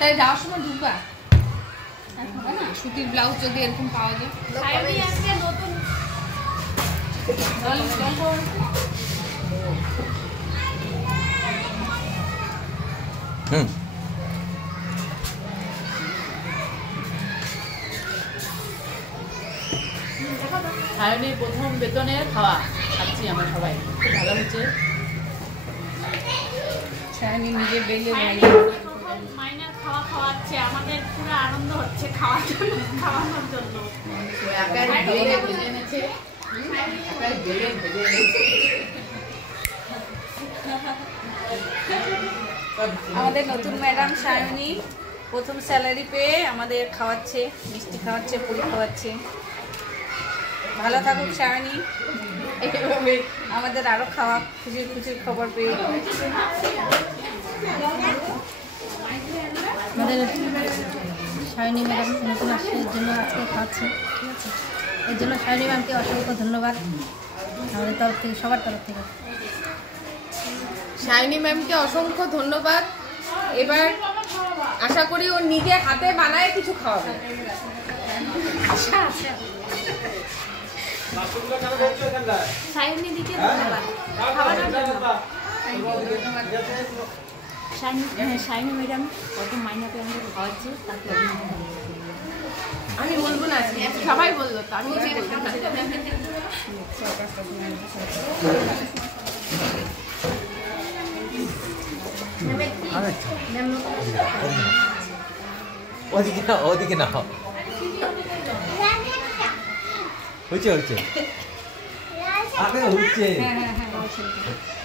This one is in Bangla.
তাই যাওয়ার সময় ঢুকবা না সুতির ব্লাউজ যদি এরকম পাওয়া যায়। সায়নী প্রথম বেতনের খাওয়া খাচ্ছি আমরা সবাই, খুব ভালো হচ্ছে। সায়নী নিজে বেলে মাইনার খাওয়া খাওয়াচ্ছে, আমাদের পুরো আনন্দ হচ্ছে খাওয়ানোর জন্য। আমাদের নতুন ম্যাডাম সায়নী প্রথম স্যালারি পেয়ে আমাদের খাওয়াচ্ছে, মিষ্টি খাওয়াচ্ছে, পুরি খাওয়াচ্ছে। ভালো থাকুক সায়নী, এইভাবে আমাদের আরো খাওয়া খুশির খুশির খবর পেয়ে। আমাদের সায়নী ম্যাডাম নতুন আসছে এর জন্য আজকে খাচ্ছে, ঠিক আছে? এর জন্য সায়নী ম্যামকে অসংখ্য ধন্যবাদ আমাদের তরফ থেকে, সবার তরফ থেকে। সায়নী ম্যামকে অসংখ্য ধন্যবাদ। এবার আশা করি ও নিজে হাতে বানায় কিছু খাওয়াবে। সায়নী দিকে ধন্যবাদ খাওয়ানোর জন্য। সায়নী ম্যাডাম কত মাইনাকে আমাদের খাওয়াচ্ছে, তাকে আমি বলবো না, সবাই বললো তো, আমি ওদিকে না হচ্ছে আরে হচ্ছে। হ্যাঁ হ্যাঁ হ্যাঁ